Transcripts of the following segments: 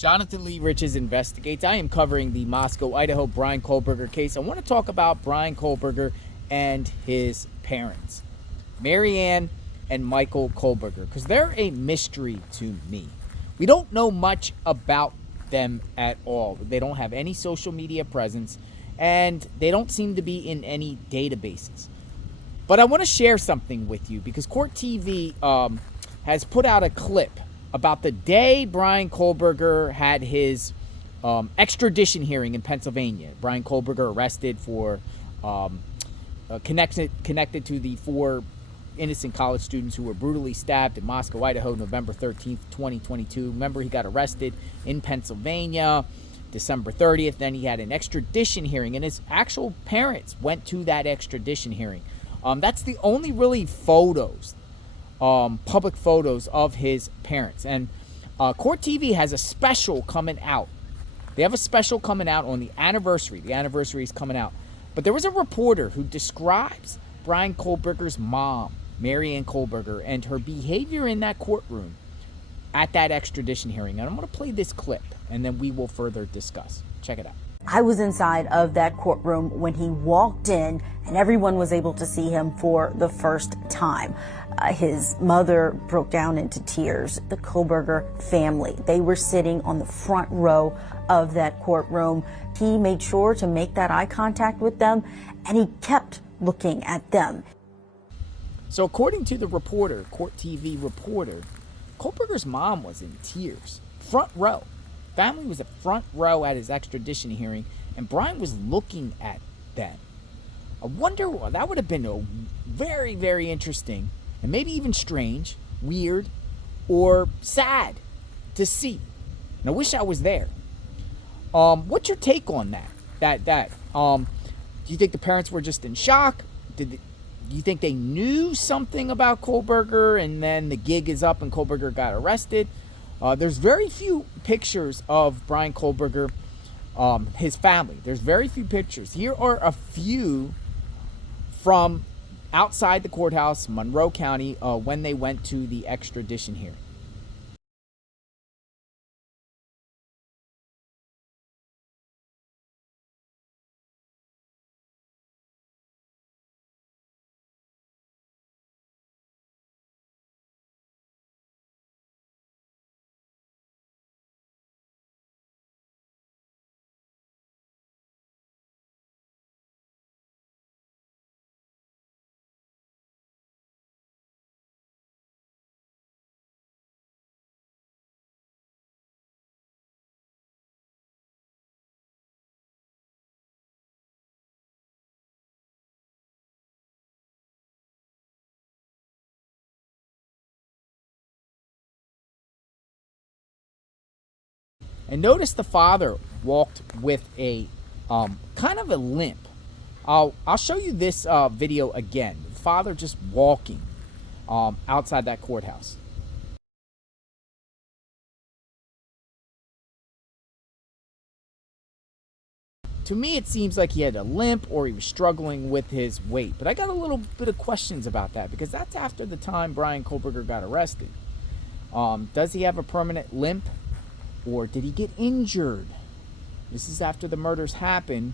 Jonathan Lee Riches Investigates. I am covering the Moscow, Idaho Bryan Kohberger case. I want to talk about Bryan Kohberger and his parents, Maryann and Michael Kohberger, because they're a mystery to me. We don't know much about them at all. They don't have any social media presence, and they don't seem to be in any databases. But I want to share something with you because Court TV has put out a clip about the day Bryan Kohberger had his extradition hearing in Pennsylvania. Bryan Kohberger arrested for connected to the 4 innocent college students who were brutally stabbed in Moscow, Idaho, November 13th, 2022. Remember, he got arrested in Pennsylvania December 30th. Then he had an extradition hearing, and his actual parents went to that extradition hearing. That's the only really photos, public photos of his parents. And Court TV has a special coming out. They have a special coming out on the anniversary. The anniversary is coming out. But there was a reporter who describes Bryan Kohberger's mom, Maryann Kohberger, and her behavior in that courtroom at that extradition hearing. And I'm going to play this clip, and then we will further discuss. Check it out. I was inside of that courtroom when he walked in, and everyone was able to see him for the first time. His mother broke down into tears. The Kohberger family, they were sitting on the front row of that courtroom. He made sure to make that eye contact with them, and he kept looking at them. So according to the reporter, Court TV reporter, Kohberger's mom was in tears. Front row. Family was at front row at his extradition hearing, and Bryan was looking at them. I wonder, that would have been a very, very interesting, and maybe even strange, weird, or sad to see. And I wish I was there. What's your take on that? Do you think the parents were just in shock? Do you think they knew something about Kohberger, and then the gig is up and Kohberger got arrested? There's very few pictures of Bryan Kohberger, his family. There's very few pictures. Here are a few from outside the courthouse, Monroe County, when they went to the extradition hearing. And notice the father walked with a kind of a limp. I'll show you this video again. The father just walking outside that courthouse. To me, it seems like he had a limp or he was struggling with his weight. But I got a little bit of questions about that because that's after the time Bryan Kohberger got arrested. Does he have a permanent limp? Or did he get injured? This is after the murders happened.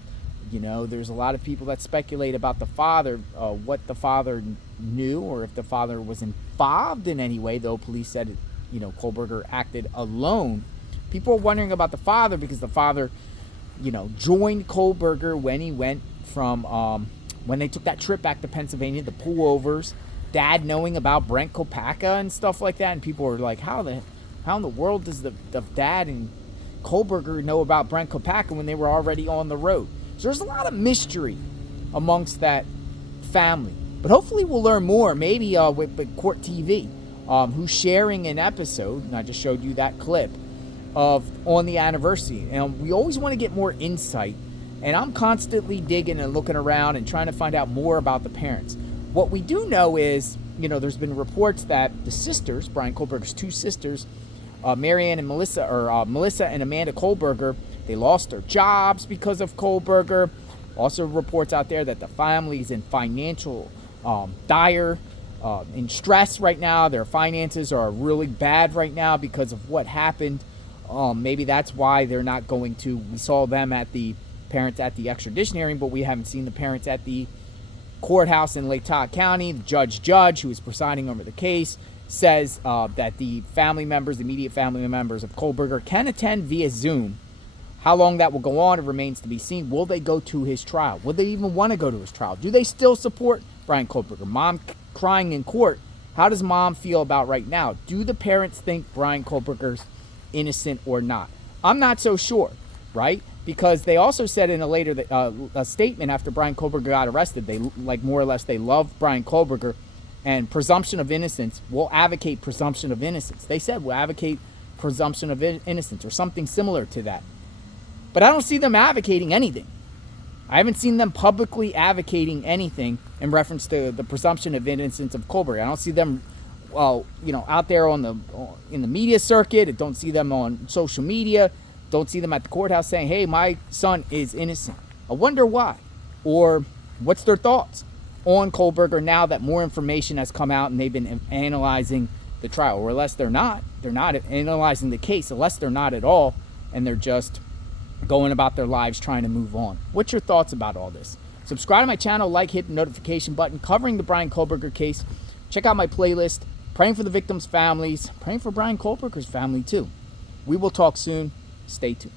You know, there's a lot of people that speculate about the father, what the father knew, or if the father was involved in any way, though police said, Kohberger acted alone. People are wondering about the father because the father, joined Kohberger when he went from, when they took that trip back to Pennsylvania, the pullovers, dad knowing about Bryan Kohberger and stuff like that. And people were like, how in the world does the dad and Kohberger know about Bryan Kohberger when they were already on the road? So there's a lot of mystery amongst that family. But hopefully we'll learn more, maybe with Court TV, who's sharing an episode, and I just showed you that clip, on the anniversary. And we always want to get more insight, and I'm constantly digging and looking around and trying to find out more about the parents. What we do know is, there's been reports that the sisters, Bryan Kohberger's 2 sisters, Maryann and Melissa, or Melissa and Amanda Kohberger, they lost their jobs because of Kohberger. Also reports out there that the family's in financial dire, in stress right now. Their finances are really bad right now because of what happened Maybe that's why they're not going to. We saw them at the parents at the extradition hearing, but we haven't seen the parents at the courthouse in Lake Tahoe County. The judge who is presiding over the case says that the family members, the immediate family members of Kohberger, can attend via Zoom. How long that will go on, it remains to be seen. Will they go to his trial? Will they even want to go to his trial? Do they still support Bryan Kohberger? Mom crying in court. How does mom feel about right now? Do the parents think Bryan Kohberger's innocent or not? I'm not so sure, right? Because they also said in a later a statement after Bryan Kohberger got arrested, they more or less they love Bryan Kohberger, and presumption of innocence. We'll advocate presumption of innocence. They said we'll advocate presumption of innocence or something similar to that. But I don't see them advocating anything. I haven't seen them publicly advocating anything in reference to the presumption of innocence of Kohberger. I don't see them, out there in the media circuit. I don't see them on social media. Don't see them at the courthouse saying, "Hey, my son is innocent." I wonder why, or what's their thoughts on Kohberger now that more information has come out and they've been analyzing the trial, or unless they're not analyzing the case, unless they're not at all, and they're just going about their lives trying to move on. What's your thoughts about all this? Subscribe to my channel, hit the notification button covering the Bryan Kohberger case. Check out my playlist, praying for the victims' families, praying for Bryan Kohberger's family too. We will talk soon. Stay tuned.